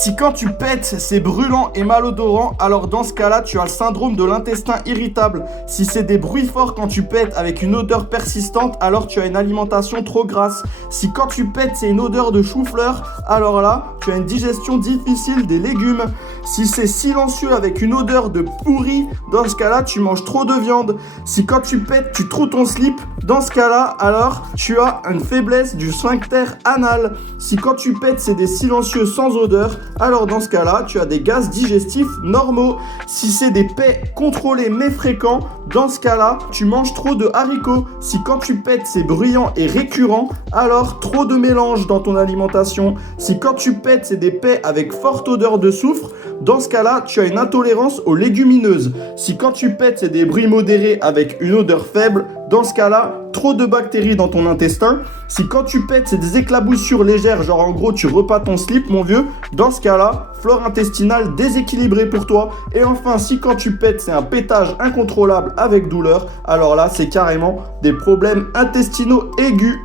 Si quand tu pètes, c'est brûlant et malodorant, alors dans ce cas-là, tu as le syndrome de l'intestin irritable. Si c'est des bruits forts quand tu pètes avec une odeur persistante, alors tu as une alimentation trop grasse. Si quand tu pètes, c'est une odeur de chou-fleur, alors là, tu as une digestion difficile des légumes. Si c'est silencieux avec une odeur de pourri, dans ce cas-là, tu manges trop de viande. Si quand tu pètes, tu trouves ton slip, dans ce cas-là, alors tu as une faiblesse du sphincter anal. Si quand tu pètes, c'est des silencieux sans odeur, alors dans ce cas-là, tu as des gaz digestifs normaux. Si c'est des pets contrôlés mais fréquents, dans ce cas-là, tu manges trop de haricots. Si quand tu pètes, c'est bruyant et récurrent, alors trop de mélange dans ton alimentation. Si quand tu pètes, c'est des pets avec forte odeur de soufre, dans ce cas-là, tu as une intolérance aux légumineuses. Si quand tu pètes, c'est des bruits modérés avec une odeur faible, dans ce cas-là, trop de bactéries dans ton intestin. Si quand tu pètes, c'est des éclaboussures légères, genre en gros tu repats ton slip, mon vieux, dans ce cas-là, flore intestinale déséquilibrée pour toi. Et enfin, si quand tu pètes, c'est un pétage incontrôlable avec douleur, alors là, c'est carrément des problèmes intestinaux aigus.